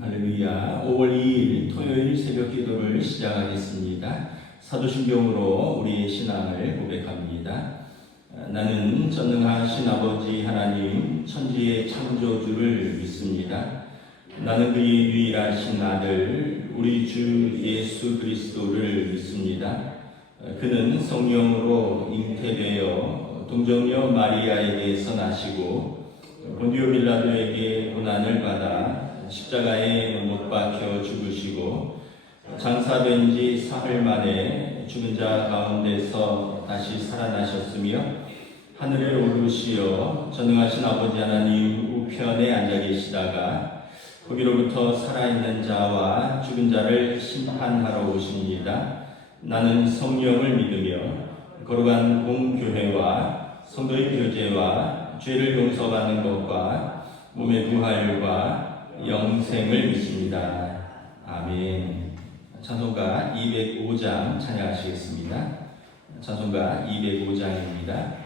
할렐루야. 5월 2일 토요일 새벽 기도를 시작하겠습니다. 사도신경으로 우리의 신앙을 고백합니다. 나는 전능하신 아버지 하나님 천지의 창조주를 믿습니다. 나는 그의 유일하신 아들 우리 주 예수 그리스도를 믿습니다. 그는 성령으로 잉태되어 동정녀 마리아에게서 나시고 본디오 빌라도에게 고난을 받아 십자가에 못 박혀 죽으시고 장사된 지 사흘 만에 죽은 자 가운데서 다시 살아나셨으며 하늘에 오르시어 전능하신 아버지 하나님 우편에 앉아 계시다가 거기로부터 살아있는 자와 죽은 자를 심판하러 오십니다. 나는 성령을 믿으며 거룩한 공교회와 성도의 교제와 죄를 용서받는 것과 몸의 부활과 영생을 믿습니다. 아멘. 찬송가 205장 찬양하시겠습니다. 찬송가 205장입니다.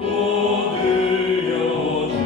또 들려주시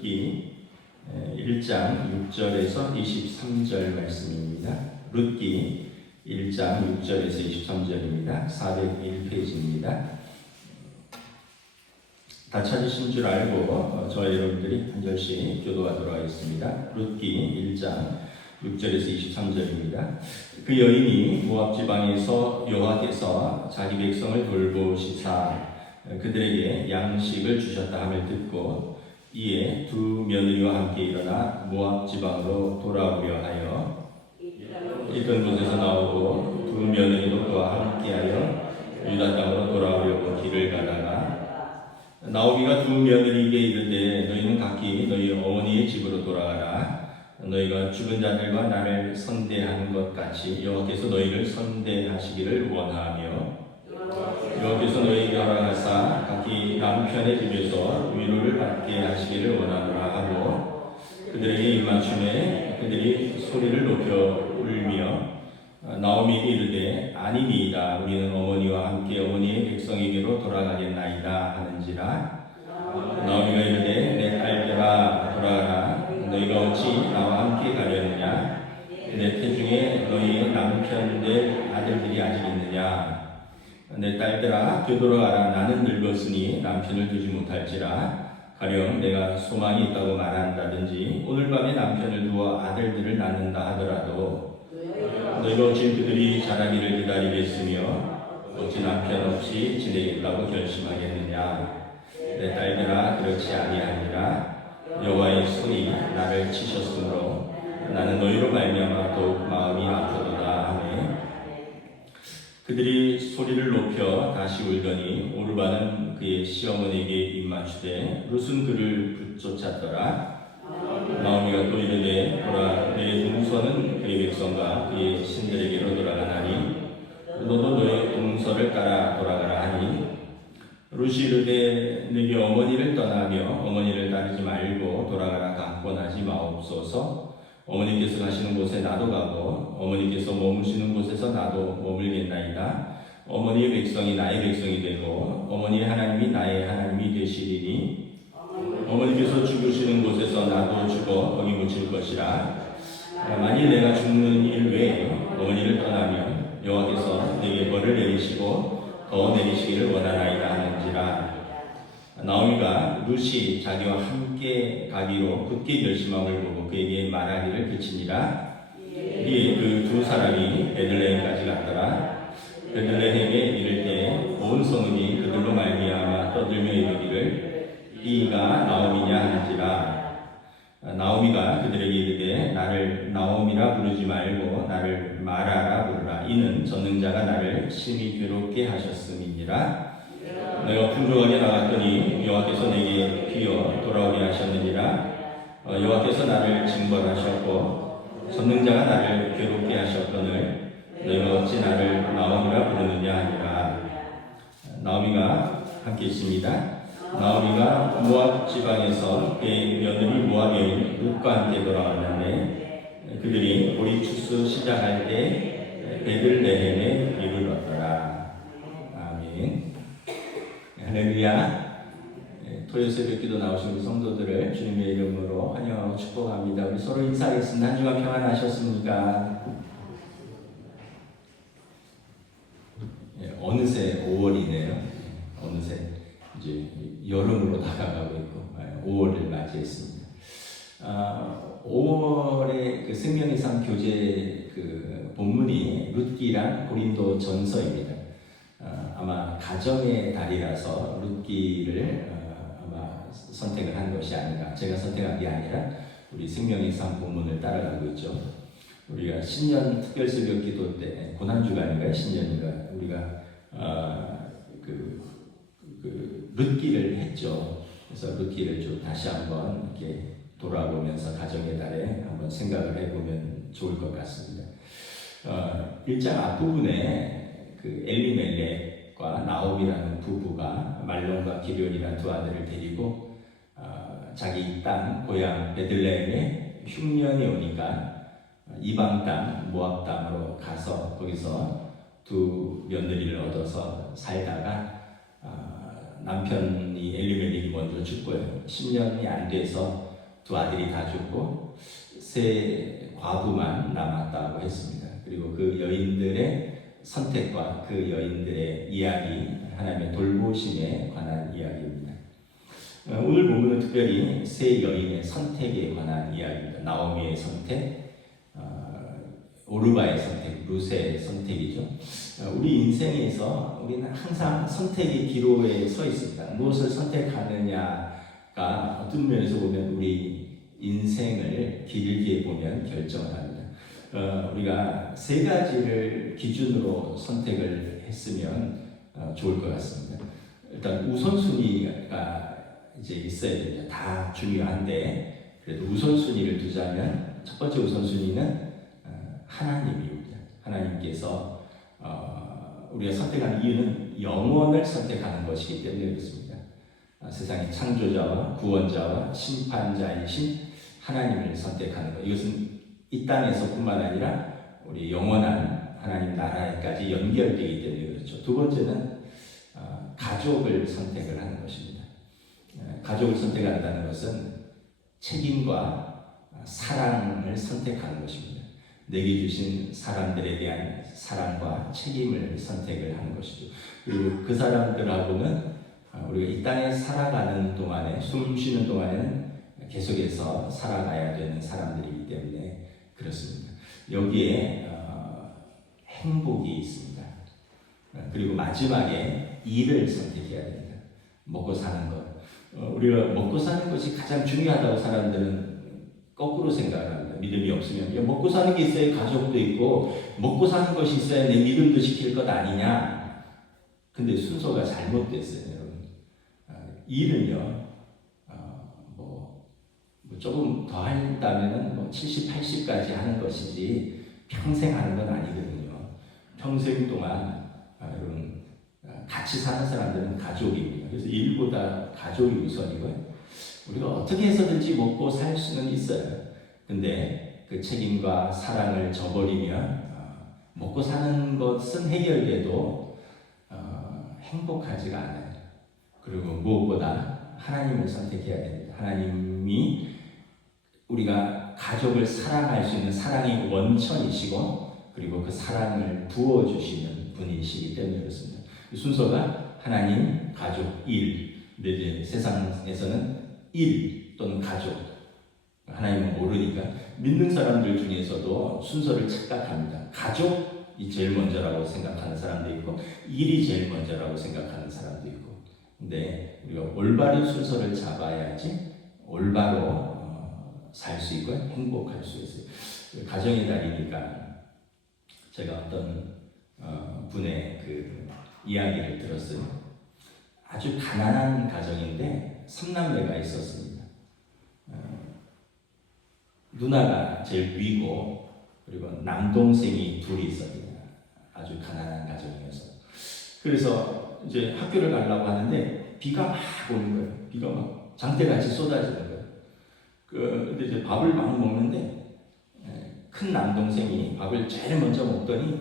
룻기 1장 6절에서 23절 말씀입니다. 룻기 1장 6절에서 23절입니다. 401페이지입니다. 다 찾으신 줄 알고 저와 여러분들이 한 절씩 교도하도록 하겠습니다. 룻기 1장 6절에서 23절입니다. 그 여인이 모압 지방에서 여호와께서 자기 백성을 돌보시사 그들에게 양식을 주셨다 함을 듣고 이에 두 며느리와 함께 일어나 모압 지방으로 돌아오려 하여 있던 곳에서 나오고 두 며느리도 그와 함께하여 유다 땅으로 돌아오려고 길을 가다가 나오미가 두 며느리에게 이르되 너희는 각기 너희 어머니의 집으로 돌아가라. 너희가 죽은 자들과 나를 선대하는 것 같이 여호와께서 너희를 선대하시기를 원하며 여호와께서 너희에게 허락하사 각기 남편의 집에서 위로를 받게 하시기를 원하노라 하고 그들에게 입맞춤에 그들이 소리를 높여 울며 나오미에게 이르되 아니니이다. 우리는 어머니와 함께 어머니의 백성에게로 돌아가겠나이다 하는지라. 나오미가 이르되 내 딸들아 돌아가라. 너희가 어찌 나와 함께 가려느냐. 내 태중에 너희의 남편들 아들들이 아직 있느냐. 내 딸들아 되돌아가라. 나는 늙었으니 남편을 두지 못할지라. 가령 내가 소망이 있다고 말한다든지 오늘 밤에 남편을 두어 아들들을 낳는다 하더라도 너희가 어찌 그들이 자라기를 기다리겠으며 어찌 남편 없이 지내겠다고 결심하겠느냐. 내 딸들아 그렇지 아니하니라. 여호와의 손이 나를 치셨으므로 나는 너희로 말미암아 더욱 마음이 아프도다 하매 그들이 소리를 높여 다시 울더니 오르바는 그의 시어머니에게 입맞추되 룻은 그를 붙쫓았더라. 나오미가 또 이르되 보라 내 동서는 그의 백성과 그의 신들에게로 돌아가나니 너도 너의 동서를 따라 돌아가라 하니 룻이 이르되 내게 어머니를 떠나며 어머니를 따르지 말고 돌아가라 강권하지 마옵소서. 어머니께서 가시는 곳에 나도 가고 어머니께서 머무시는 곳에서 나도 머물겠나이다. 어머니의 백성이 나의 백성이 되고 어머니의 하나님이 나의 하나님이 되시리니 어머니께서 죽으시는 곳에서 나도 죽어 거기 묻힐 것이라. 만일 내가 죽는 일 외에 어머니를 떠나면 여호와께서 내게 벌을 내리시고 더 내리시기를 원하나이다 하는지라. 나오미가 룻이 자기와 함께 가기로 굳게 결심함을 보고 그에게 말하기를 그치니라. 이에 그 두 사람이 베들레헴까지 갔더라. 베들레헴에 이를 때 온 성읍이 그들로 말미암아 떠들며 이르기를 이가 나오미냐 하는지라. 나오미가 그들에게 이르되 나를 나오미라 부르지 말고 나를 마라라 부르라. 이는 전능자가 나를 심히 괴롭게 하셨음이니라. 내가 풍족하게 나갔더니 여호와께서 내게 피어 돌아오게 하셨느니라. 여호와께서 나를 징벌하셨고 전능자가 나를 괴롭게 하셨거늘 너희가 어찌 나를 나오미라 부르느냐 하니라. 나오미가 함께 있습니다. 나오미가 모압 지방에서 그의 며느리 모압 여인 룻과 함께 돌아왔는데 그들이 보리 추수 시작할 때 베들레헴에 이르렀더라. 아멘. 할렐루야. 토요 새벽기도 나오신 우리 성도들을 주님의 이름으로 환영하고 축복합니다. 우리 서로 인사하겠습니다. 한 주간 평안하셨습니까? 어느새 5월이네요. 어느새 이제 여름으로 다가가고 있고 5월을 맞이했습니다. 5월의 그 생명의 삶 교재 그 본문이 룻기랑 고린도 전서입니다. 아마 가정의 달이라서 룻기를 아마 선택을 한 것이 아닌가. 제가 선택한 게 아니라 우리 생명의 삶 본문을 따라가고 있죠. 우리가 신년 특별 새벽 기도 때 고난주간인가요? 신년인가? 우리가 룻기를 했죠. 그래서 룻기를 좀 다시 한번 이렇게 돌아보면서 가정의 달에 한번 생각을 해보면 좋을 것 같습니다. 1장 앞부분에 그 엘리멜렉과 나오미라는 부부가 말론과 기럇이라는 두 아들을 데리고 자기 땅 고향 베들레헴에 흉년이 오니까 이방 땅 모압 땅으로 가서 거기서 두 며느리를 얻어서 살다가 남편이 엘리멜렉이 먼저 죽고요. 10년이 안 돼서 두 아들이 다 죽고 세 과부만 남았다고 했습니다. 그리고 그 여인들의 선택과 그 여인들의 이야기, 하나님의 돌보심에 관한 이야기입니다. 오늘 본문은 특별히 세 여인의 선택에 관한 이야기입니다. 나오미의 선택, 오르바의 선택, 루세의 선택이죠. 우리 인생에서 우리는 항상 선택의 기로에 서 있습니다. 무엇을 선택하느냐가 어떤 면에서 보면 우리 인생을 길게 보면 결정을 합니다. 우리가 세 가지를 기준으로 선택을 했으면 좋을 것 같습니다. 일단 우선순위가 이제 있어야 됩니다. 다 중요한데 그래도 우선순위를 두자면 첫 번째 우선순위는 하나님입니다. 하나님께서 우리가 선택하는 이유는 영원을 선택하는 것이기 때문에 그렇습니다. 세상의 창조자와 구원자와 심판자이신 하나님을 선택하는 것. 이것은 이 땅에서뿐만 아니라 우리 영원한 하나님 나라에까지 연결되기 때문에 그렇죠. 두 번째는 가족을 선택을 하는 것입니다. 가족을 선택한다는 것은 책임과 사랑을 선택하는 것입니다. 내게 주신 사람들에 대한 사랑과 책임을 선택을 하는 것이죠. 그리고 그 사람들하고는 우리가 이 땅에 살아가는 동안에, 숨 쉬는 동안에는 계속해서 살아가야 되는 사람들이기 때문에 그렇습니다. 여기에 행복이 있습니다. 그리고 마지막에 일을 선택해야 됩니다. 먹고 사는 것. 우리가 먹고 사는 것이 가장 중요하다고 사람들은 거꾸로 생각을 합니다. 믿음이 없으면 먹고 사는 게 있어야 가족도 있고 먹고 사는 것이 있어야 내 믿음도 지킬 것 아니냐. 근데 순서가 잘못됐어요, 여러분. 일은요, 조금 더 한다면 70, 80까지 하는 것이지 평생 하는 건 아니거든요. 평생 동안 여러분 같이 사는 사람들은 가족입니다. 그래서 일보다 가족이 우선이고요. 우리가 어떻게 해서든지 먹고 살 수는 있어요. 근데 그 책임과 사랑을 저버리면 먹고 사는 것은 해결돼도 행복하지가 않아요. 그리고 무엇보다 하나님을 선택해야 됩니다. 하나님이 우리가 가족을 사랑할 수 있는 사랑의 원천이시고 그리고 그 사랑을 부어주시는 분이시기 때문에 그렇습니다. 순서가 하나님, 가족, 일. 근데 이제 세상에서는 일 또는 가족, 하나님은 모르니까 믿는 사람들 중에서도 순서를 착각합니다. 가족이 제일 먼저라고 생각하는 사람도 있고 일이 제일 먼저라고 생각하는 사람도 있고. 근데 우리가 올바른 순서를 잡아야지 올바로 살 수 있고 행복할 수 있어요. 가정의 달이니까 제가 어떤 분의 그 이야기를 들었어요. 아주 가난한 가정인데 3남매가 있었습니다. 누나가 제일 위고 그리고 남동생이 둘이 있었습니다. 아주 가난한 가정이어서. 그래서 이제 학교를 가려고 하는데 비가 막 오는 거예요. 비가 막 장대같이 쏟아지는 거예요. 근데 이제 밥을 막 먹는데 큰 남동생이 밥을 제일 먼저 먹더니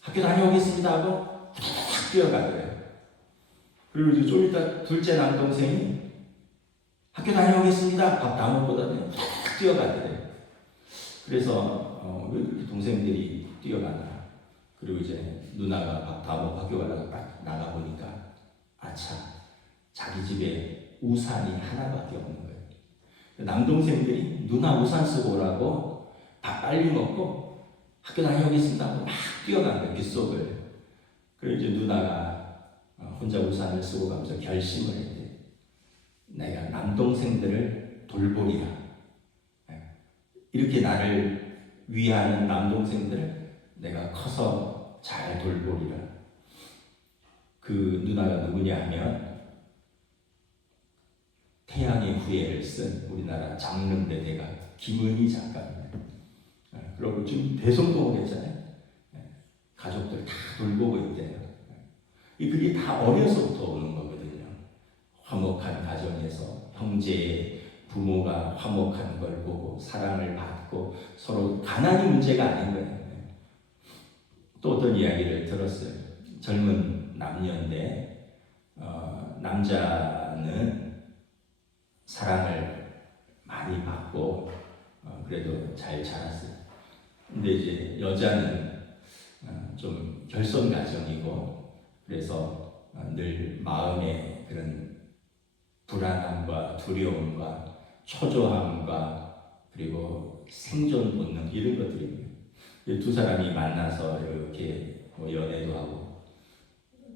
학교 다녀오겠습니다 하고 탁 뛰어가더래요. 그리고 이제 좀 이따 둘째 남동생이 학교 다녀오겠습니다 밥 다 먹고더니 탁 뛰어가더래요. 그래서 왜 그렇게 동생들이 뛰어가나. 그리고 이제 누나가 밥 다 먹고 학교 가다가 딱 나가보니까 아차, 자기 집에 우산이 하나밖에 없는 거예요. 남동생들이 누나 우산 쓰고 오라고 밥 빨리 먹고 학교 다녀오겠습니다 하고 막 뛰어간 거예요, 빗속을. 그리고 이제 누나가 혼자 우산을 쓰고 가면서 결심을 했대요. 내가 남동생들을 돌보리라. 이렇게 나를 위하는 남동생들을 내가 커서 잘 돌보리라. 그 누나가 누구냐 하면 태양의 후예를 쓴 우리나라 장릉대대가 김은희 작가입니다. 그리고 지금 대성공을 했잖아요. 가족들 다 돌보고 있대요. 그게 다 어려서부터 오는 거거든요. 화목한 가정에서 형제, 부모가 화목한 걸 보고 사랑을 받고 서로 가난이 문제가 아닌 거예요. 또 어떤 이야기를 들었어요. 젊은 남녀인데 남자는 사랑을 많이 많이 받고 그래도 잘 자랐어요. 근데 이제 여자는 좀 결손 가정이고 그래서 늘 마음에 그런 불안함과 두려움과 초조함과 그리고 생존 본능 이런 것들입니다. 두 사람이 만나서 이렇게 뭐 연애도 하고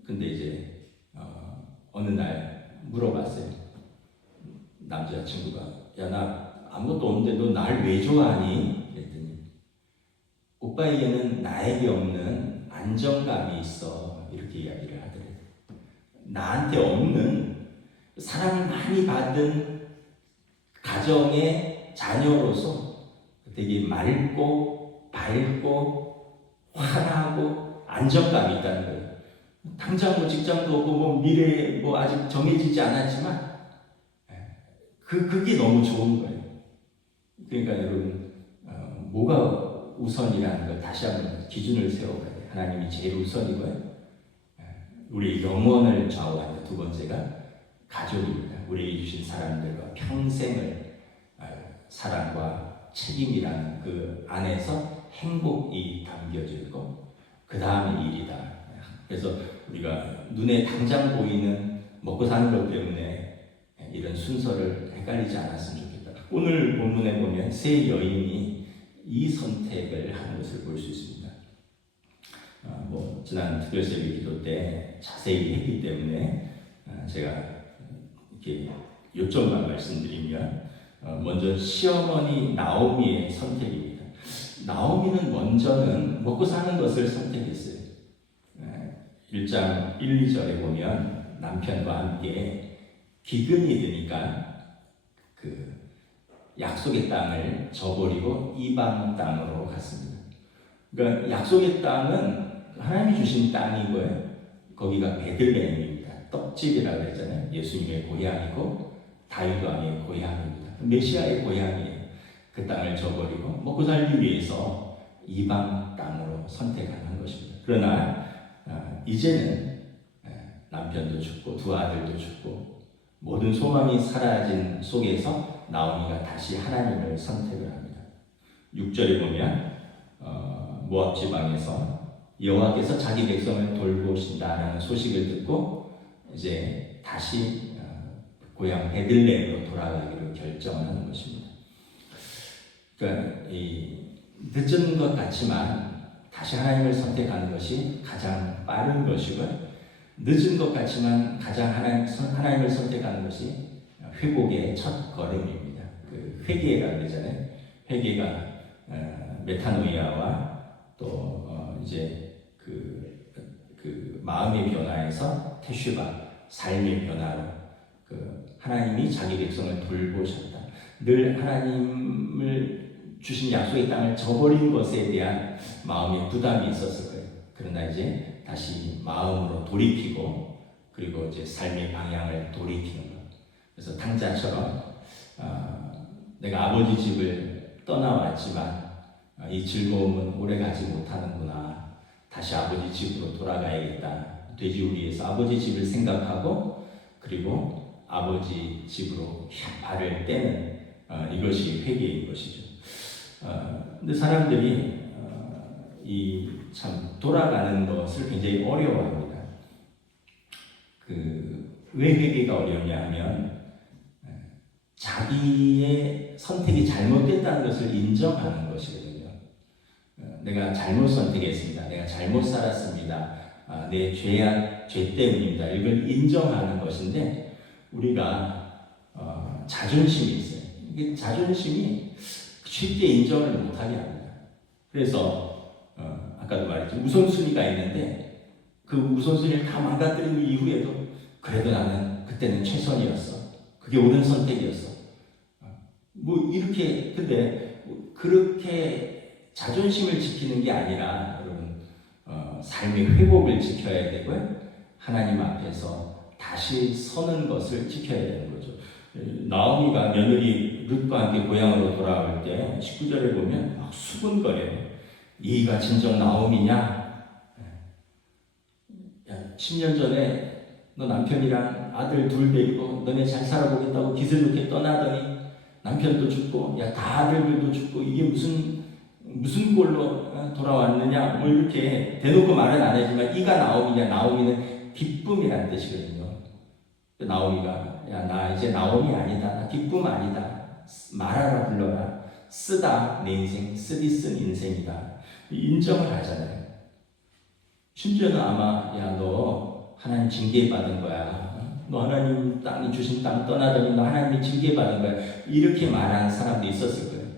근데 이제 어느 날 물어봤어요. 남자친구가 야 나 아무것도 없는데 너 날 왜 좋아하니? 그랬더니 오빠에게는 나에게 없는 안정감이 있어 이렇게 이야기를 하더래요. 나한테 없는 사랑을 많이 받은 가정의 자녀로서 되게 맑고 밝고 환하고 안정감이 있다는 거예요. 당장 뭐 직장도 없고 뭐 미래 뭐 아직 정해지지 않았지만 그게 너무 좋은 거예요. 그러니까 여러분 뭐가 우선이라는 걸 다시 한번 기준을 세워봐야 돼요. 하나님이 제일 우선이고요. 우리 영혼을 좌우하는 두 번째가 가족입니다. 우리에게 주신 사람들과 평생을 사랑과 책임이라는 그 안에서 행복이 담겨져 있고 그 다음에 일이다. 그래서 우리가 눈에 당장 보이는 먹고 사는 것 때문에 이런 순서를 헷갈리지 않았으면 좋겠다. 오늘 본문에 보면 세 여인이 이 선택을 하는 것을 볼 수 있습니다. 지난 특별세배 기도 때 자세히 했기 때문에 제가 이렇게 요점만 말씀드리면 먼저 시어머니 나오미의 선택입니다. 나오미는 먼저는 먹고 사는 것을 선택했어요. 1장 1, 2절에 보면 남편과 함께 기근이 드니까 그 약속의 땅을 저버리고 이방 땅으로 갔습니다. 그러니까 약속의 땅은 하나님이 주신 땅이고요. 거기가 베들레헴입니다. 떡집이라고 했잖아요. 예수님의 고향이고 다윗 왕의 고향입니다. 메시아의 고향이에요. 그 땅을 저버리고 먹고 살기 위해서 이방 땅으로 선택하는 것입니다. 그러나 이제는 남편도 죽고 두 아들도 죽고 모든 소망이 사라진 속에서 나오미가 다시 하나님을 선택을 합니다. 6절에 보면 모압 지방에서 여호와께서 자기 백성을 돌보신다라는 소식을 듣고 이제 다시 고향 베들레헴으로 돌아가기로 결정하는 것입니다. 그러니까 이 늦은 것 같지만 다시 하나님을 선택하는 것이 가장 빠른 것이고요. 늦은 것 같지만 가장 하나님을 선택하는 것이 회복의 첫 걸음입니다. 그 회개라고 그러잖아요. 회개가 메타노이아와 또 이제 그 마음의 변화에서 테슈바 삶의 변화로 그 하나님이 자기 백성을 돌보셨다. 늘 하나님을 주신 약속의 땅을 저버린 것에 대한 마음의 부담이 있었을 거예요. 그러나 이제 다시 마음으로 돌이키고 그리고 이제 삶의 방향을 돌이키는 것. 그래서 탕자처럼 내가 아버지 집을 떠나왔지만 이 즐거움은 오래가지 못하는구나. 다시 아버지 집으로 돌아가야겠다. 돼지우리에서 아버지 집을 생각하고 그리고 아버지 집으로 발을 떼는 이것이 회개인 것이죠. 근데 사람들이 이 참 돌아가는 것을 굉장히 어려워합니다. 왜 회개가 어려우냐 하면 자기의 선택이 잘못됐다는 것을 인정하는 것이거든요. 내가 잘못 선택했습니다. 내가 잘못 살았습니다. 내 죄 때문입니다. 이걸 인정하는 것인데 우리가 자존심이 있어요. 이게 자존심이 쉽게 인정을 못하게 합니다. 그래서 아까도 말했죠. 우선순위가 있는데 그 우선순위를 다 망가뜨린 이후에도 그래도 나는 그때는 최선이었어. 그게 옳은 선택이었어. 뭐 이렇게 근데 그렇게 자존심을 지키는 게 아니라 여러분 삶의 회복을 지켜야 되고요. 하나님 앞에서 다시 서는 것을 지켜야 되는 거죠. 나오미가 며느리 룻과 함께 고향으로 돌아올 때 19절에 보면 막 수군거려요. 이가 진정 나오미냐? 야, 10년 전에 너 남편이랑 아들 둘 데리고 너네 잘 살아보겠다고 기슬롭게 떠나더니 남편도 죽고, 야, 다 아들들도 죽고, 이게 무슨 꼴로 돌아왔느냐, 뭐 이렇게 대놓고 말은 안 하지만 이가 나오미냐, 나오미는 기쁨이라는 뜻이거든요. 나오미가, 야, 나 이제 나오미 아니다, 나 기쁨 아니다, 말하라 불러라, 쓰다 내 인생, 쓰디 쓴 인생이다, 인정을 하잖아요. 심지어는 아마, 야, 너 하나님 징계받은 거야, 너 하나님 땅이 주신 땅 떠나더니 너 하나님이 징계받은 거야, 이렇게 말하는 사람도 있었을 거예요.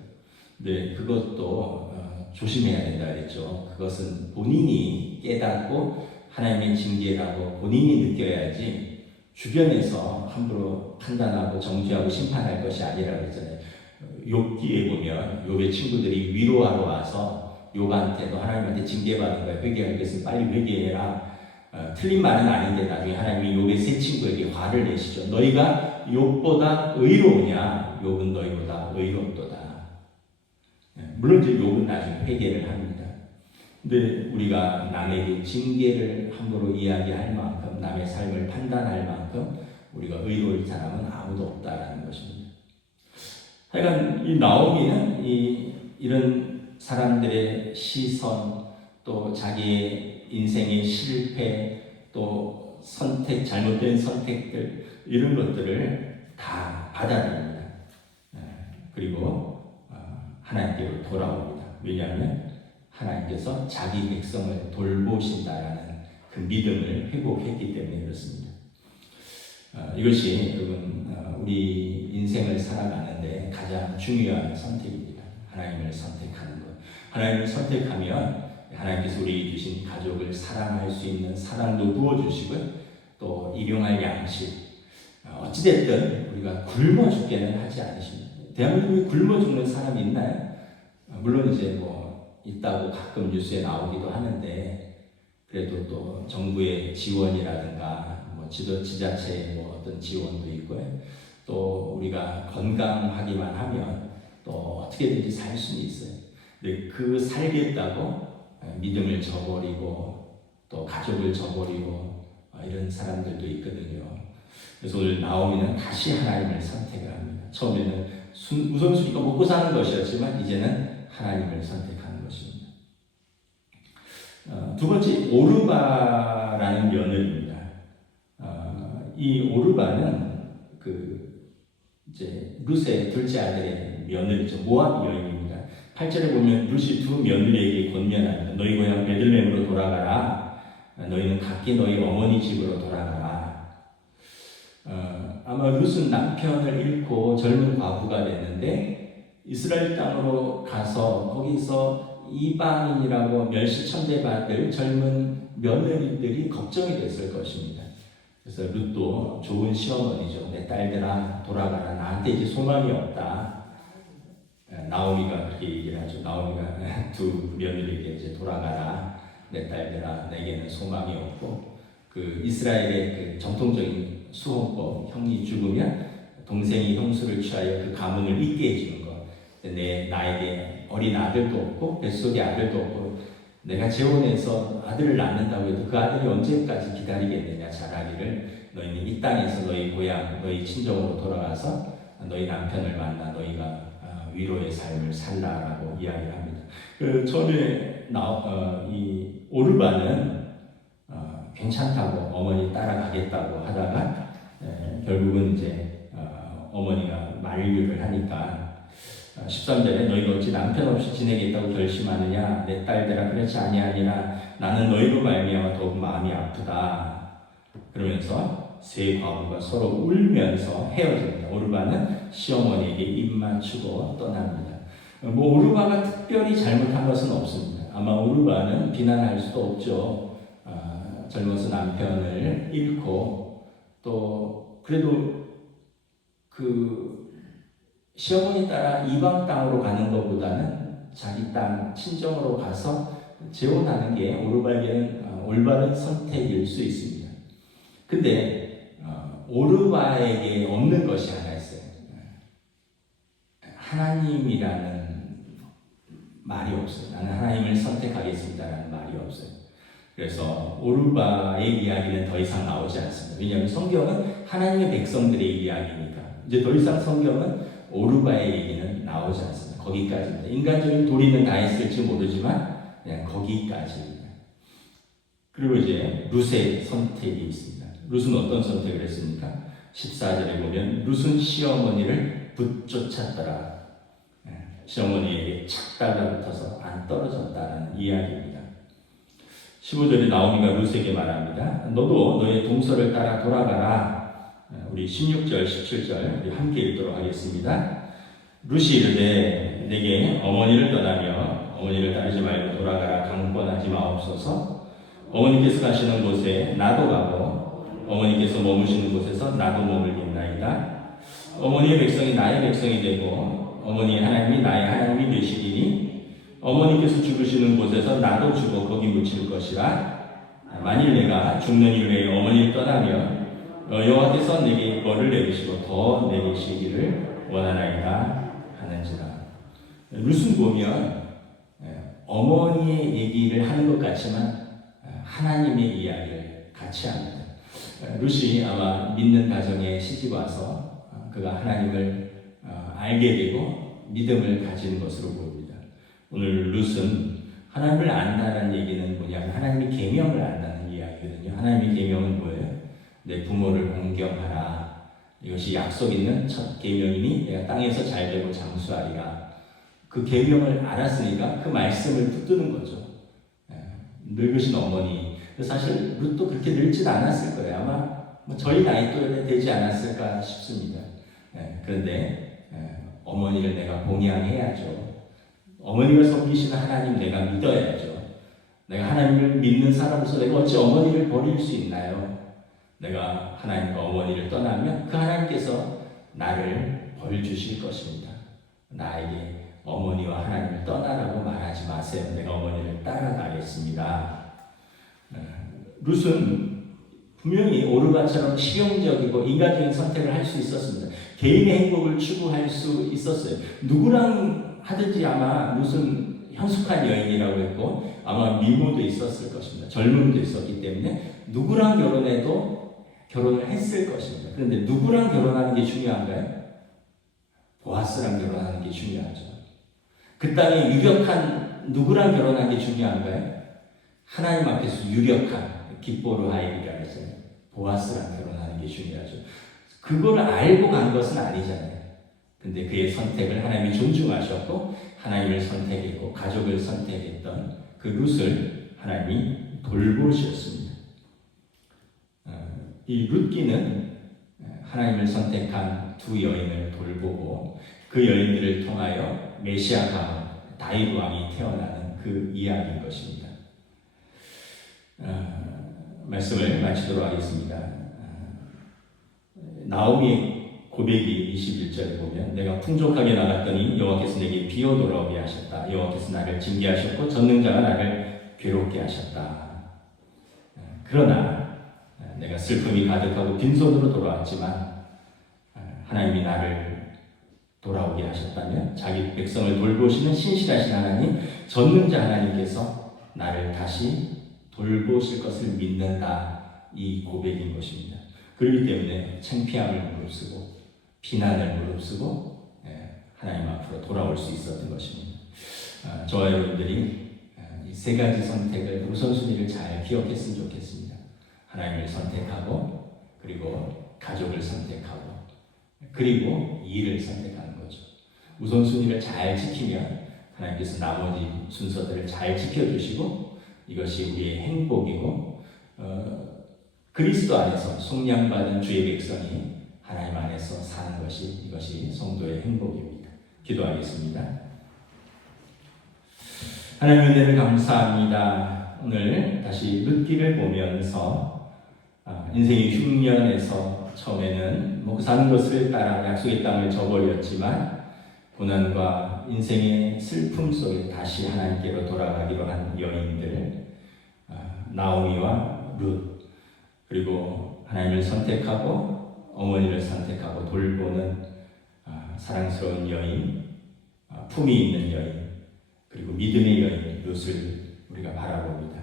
근데 그것도 조심해야 된다 그랬죠. 그것은 본인이 깨닫고 하나님의 징계라고 본인이 느껴야지 주변에서 함부로 판단하고 정죄하고 심판할 것이 아니라 그랬잖아요. 욥기에 보면 욥의 친구들이 위로하러 와서 욥한테 너 하나님한테 징계받은 거야, 회개할 것은 빨리 회개해라. 틀린 말은 아닌데 나중에 하나님이 욥의 세 친구에게 화를 내시죠. 너희가 욥보다 의로우냐? 욥은 너희보다 의롭도다. 물론 이제 욥은 나중에 회개를 합니다. 근데 우리가 남에게 징계를 함부로 이야기할 만큼, 남의 삶을 판단할 만큼 우리가 의로울 사람은 아무도 없다라는 것입니다. 하여간 이 나오미는 이런 사람들의 시선, 또 자기의 인생의 실패, 또 선택, 잘못된 선택들, 이런 것들을 다 받아들입니다. 그리고 하나님께로 돌아옵니다. 왜냐하면 하나님께서 자기 백성을 돌보신다라는 그 믿음을 회복했기 때문에 그렇습니다. 이것이 여러분 우리 인생을 살아가는데 가장 중요한 선택입니다. 하나님을 선택하는 것. 하나님을 선택하면 하나님께서 우리에게 주신 가족을 사랑할 수 있는 사랑도 부어주시고요. 또 일용할 양식, 어찌됐든 우리가 굶어 죽게는 하지 않으십니다. 대한민국에 굶어 죽는 사람이 있나요? 물론 이제 뭐 있다고 가끔 뉴스에 나오기도 하는데, 그래도 또 정부의 지원이라든가 뭐 지자체의 뭐 어떤 지원도 있고요. 또 우리가 건강하기만 하면 또 어떻게든지 살 수는 있어요. 근데 그 살겠다고 믿음을 저버리고 또 가족을 저버리고 이런 사람들도 있거든요. 그래서 오늘 나오미는 다시 하나님을 선택을 합니다. 처음에는 우선순위가 먹고 사는 것이었지만 이제는 하나님을 선택하는 것입니다. 두 번째, 오르바라는 며느리입니다. 이 오르바는 이제 룻의 둘째 아들의 며느리죠. 모압 여인입니다. 8절에 보면 룻이 두 며느리에게 권면합니다. 너희 고향 베들레헴으로 돌아가라. 너희는 각기 너희 어머니 집으로 돌아가라. 아마 룻은 남편을 잃고 젊은 과부가 됐는데 이스라엘 땅으로 가서 거기서 이방인이라고 멸시천대받을 젊은 며느리들이 걱정이 됐을 것입니다. 그래서 룻도 좋은 시어머니죠. 내 딸들아 돌아가라. 나한테 이제 소망이 없다. 나오미가 그렇게 얘기를 하죠. 나오미가 두 며느리에게 이제 돌아가라. 내 딸들아 내게는 소망이 없고, 그 이스라엘의 그 정통적인 수혼법, 형이 죽으면 동생이 형수를 취하여 그 가문을 잇게 해주는 것. 나에게 어린 아들도 없고 뱃속에 아들도 없고 내가 재혼해서 아들을 낳는다고 해도 그 아들이 언제까지 기다리겠느냐 자라기를. 너희는 이 땅에서 너희 고향 너희 친정으로 돌아가서 너희 남편을 만나 너희가 위로의 삶을 살라라고 이야기를 합니다. 처음에 이 오르바는 괜찮다고 어머니 따라가겠다고 하다가 결국은 이제 어머니가 만류를 하니까 13절에 너희가 어찌 남편 없이 지내겠다고 결심하느냐. 내 딸들아 그렇지 아니하니라. 나는 너희로 말미암아 더욱 마음이 아프다. 그러면서 세 과부가 서로 울면서 헤어집니다. 오르바는 시어머니에게 입 맞추고 떠납니다. 뭐 오르바가 특별히 잘못한 것은 없습니다. 아마 오르바는 비난할 수도 없죠. 젊어서 남편을 잃고 또 그래도 그 시어머니 따라 이방 땅으로 가는 것보다는 자기 땅 친정으로 가서 재혼하는 게 오르바에게는 올바른 선택일 수 있습니다. 근데 오르바에게 없는 것이 하나 있어요. 하나님이라는 말이 없어요. 나는 하나님을 선택하겠습니다라는 말이 없어요. 그래서 오르바의 이야기는 더 이상 나오지 않습니다. 왜냐하면 성경은 하나님의 백성들의 이야기니까. 이제 더 이상 성경은 오르바의 얘기는 나오지 않습니다. 거기까지입니다. 인간적인 도리는 다 했을지 모르지만 그냥 거기까지입니다. 그리고 이제 룻의 선택이 있습니다. 룻은 어떤 선택을 했습니까? 14절에 보면 룻은 시어머니를 붙쫓았더라. 시어머니에게 착 달라붙어서 안 떨어졌다는 이야기입니다. 15절에 나오미가 룻에게 말합니다. 너도 너의 동서를 따라 돌아가라. 우리 16절, 17절 우리 함께 읽도록 하겠습니다. 룻이 이르되 내게 어머니를 떠나며 어머니를 따르지 말고 돌아가라 강권하지 마옵소서. 어머니께서 가시는 곳에 나도 가고 어머니께서 머무시는 곳에서 나도 머물겠나이다. 어머니의 백성이 나의 백성이 되고 어머니의 하나님이 나의 하나님이 되시리니 어머니께서 죽으시는 곳에서 나도 죽어 거기 묻힐 것이라. 만일 내가 죽는 이후에 어머니를 떠나면 여호와께서 내게 벌을 내리시고 더 내리시기를 원하나이다 하는지라. 룻은 보면 어머니의 얘기를 하는 것 같지만 하나님의 이야기를 같이 합니다. 룻이 아마 믿는 가정에 시집 와서 그가 하나님을 알게 되고 믿음을 가진 것으로 보입니다. 오늘 룻은 하나님을 안다는 얘기는 뭐냐면 하나님의 계명을 안다는 이야기거든요. 하나님의 계명은 뭐예요? 내 부모를 공경하라. 이것이 약속 있는 첫 계명이니 내가 땅에서 잘 되고 장수하리라. 그 계명을 알았으니까 그 말씀을 붙드는 거죠. 늙으신 어머니. 사실 룻도 그렇게 늙진 않았을 거예요. 아마 저희 나이 또래 되지 않았을까 싶습니다. 그런데 어머니를 내가 봉양해야죠. 어머니가 섬기시는 하나님 내가 믿어야죠. 내가 하나님을 믿는 사람으로서 내가 어찌 어머니를 버릴 수 있나요? 내가 하나님과 어머니를 떠나면 그 하나님께서 나를 벌 주실 것입니다. 나에게 어머니와 하나님을 떠나라고 말하지 마세요. 내가 어머니를 따라가겠습니다. 룻은 분명히 오르바처럼 실용적이고 인간적인 선택을 할 수 있었습니다. 개인의 행복을 추구할 수 있었어요. 누구랑 하든지 아마 룻은 현숙한 여인이라고 했고 아마 미모도 있었을 것입니다. 젊음도 있었기 때문에 누구랑 결혼해도 결혼을 했을 것입니다. 그런데 누구랑 결혼하는 게 중요한가요? 보아스랑 결혼하는 게 중요하죠. 그 땅에 유력한 누구랑 결혼하는 게 중요한가요? 하나님 앞에서 유력한 기뽀르 하일이라고 했잖아요. 보아스랑 결혼하는 게 중요하죠. 그걸 알고 간 것은 아니잖아요. 근데 그의 선택을 하나님이 존중하셨고 하나님을 선택했고 가족을 선택했던 그 룻을 하나님이 돌보셨습니다. 이 룻기는 하나님을 선택한 두 여인을 돌보고 그 여인들을 통하여 메시아 가문 다윗 왕이 태어나는 그 이야기인 것입니다. 말씀을 마치도록 하겠습니다. 나오미의 고백이 21절에 보면 내가 풍족하게 나갔더니 여호와께서 내게 비어 돌아오게 하셨다. 여호와께서 나를 징계하셨고 전능자가 나를 괴롭게 하셨다. 그러나 내가 슬픔이 가득하고 빈손으로 돌아왔지만 하나님이 나를 돌아오게 하셨다면 자기 백성을 돌보시는 신실하신 하나님, 전능자 하나님께서 나를 다시 돌보실 것을 믿는다. 이 고백인 것입니다. 그렇기 때문에 창피함을 무릅쓰고 비난을 무릅쓰고 하나님 앞으로 돌아올 수 있었던 것입니다. 저와 여러분들이 이 세 가지 선택을 우선순위를 잘 기억했으면 좋겠습니다. 하나님을 선택하고 그리고 가족을 선택하고 그리고 일을 선택하는 거죠. 우선순위를 잘 지키면 하나님께서 나머지 순서들을 잘 지켜주시고 이것이 우리의 행복이고 그리스도 안에서 속량받은 주의 백성이 하나님 안에서 사는 것이 이것이 성도의 행복입니다. 기도하겠습니다. 하나님 은혜를 감사합니다. 오늘 다시 룻기를 보면서 인생의 흉년에서 처음에는 먹고 사는 것을 따라 약속의 땅을 저버렸지만 고난과 인생의 슬픔 속에 다시 하나님께로 돌아가기로 한 여인들 나오미와 룻 그리고 하나님을 선택하고 어머니를 선택하고 돌보는 사랑스러운 여인, 품이 있는 여인, 그리고 믿음의 여인 룻을 우리가 바라봅니다.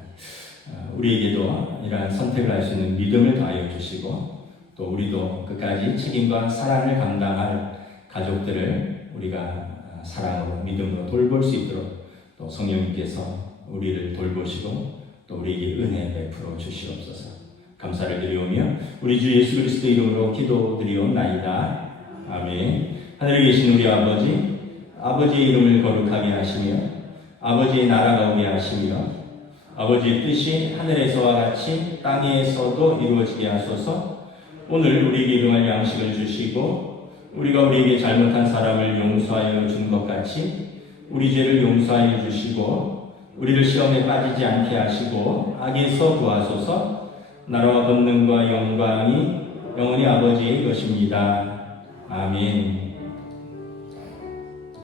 우리에게도 이러한 선택을 할 수 있는 믿음을 더하여 주시고 또 우리도 끝까지 책임과 사랑을 감당할 가족들을 우리가 사랑으로 믿음으로 돌볼 수 있도록 또 성령님께서 우리를 돌보시고 또 우리에게 은혜 베풀어 주시옵소서. 감사를 드리오며 우리 주 예수 그리스도 이름으로 기도드리옵나이다. 아멘. 하늘에 계신 우리 아버지, 아버지의 이름을 거룩하게 하시며 아버지의 나라가 오게 하시며 아버지의 뜻이 하늘에서와 같이 땅에서도 이루어지게 하소서. 오늘 우리에게 일용할 양식을 주시고 우리가 우리에게 잘못한 사람을 용서하여 준 것 같이 우리 죄를 용서하여 주시고 우리를 시험에 빠지지 않게 하시고 악에서 구하소서. 나라와 권능과 영광이 영원히 아버지의 것입니다. 아멘.